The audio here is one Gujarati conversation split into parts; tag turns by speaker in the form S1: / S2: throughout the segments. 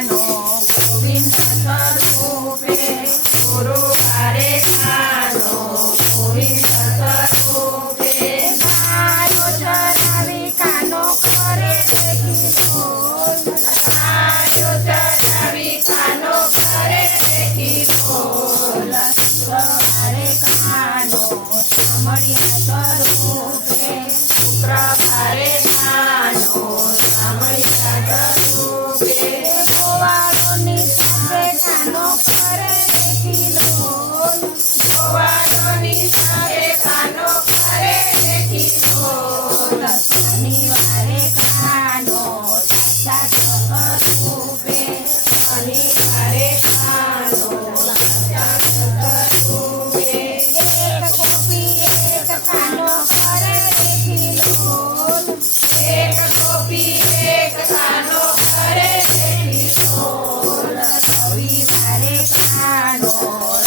S1: ભગવાનો ગોવિંદ સ્વરૂપે ગુરુ કરે કાનો ગોવિંદ સ્વરૂપે મારો ચરાવી કાનો કરે દેખીશો મારો ચરાવી કાનો કરે દેખીશો નો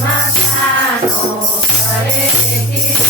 S1: Manos, parece que